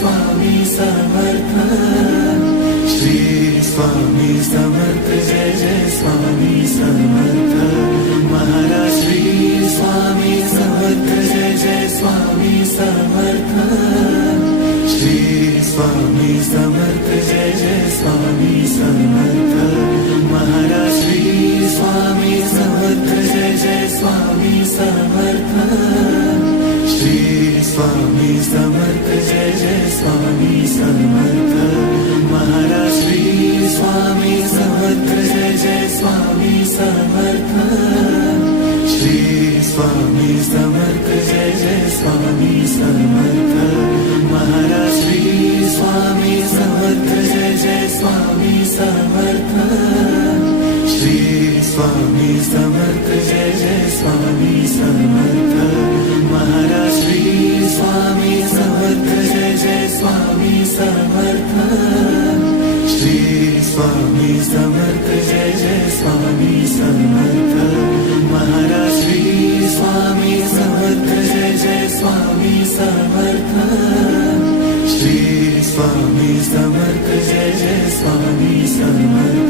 Swami Samarth. Shri Swami Samarth Jai Jai Swami Samarth. Maharaj Shri Swami Samarth Jai Jai Swami Samarth. Shri Swami Samarth Jai Jai Swami Samarth. Maharaj Shri Swami Samarth Jai Jai Swami Samarth. Shri Swami Samarth Jai Jai Swami Samarth. Maharaj Shri Swami Samarth Jai Jai Swami Samarth. Shri Swami Samarth Jai Jai Swami Samarth. Maharaj Shri Swami Samarth Jai Jai Swami Samarth. Shri Swami Samarth Jai Jai Swami Samarth. Maharaj Shri Swami Samarth Jai Jai Swami Samarth. Shri Swami Samarth Jai Jai Swami Samarth. Maharaj Shri Swami Samarth Jai Jai Swami Samarth. Shri Swami Samarth Jai Jai Swami Samarth.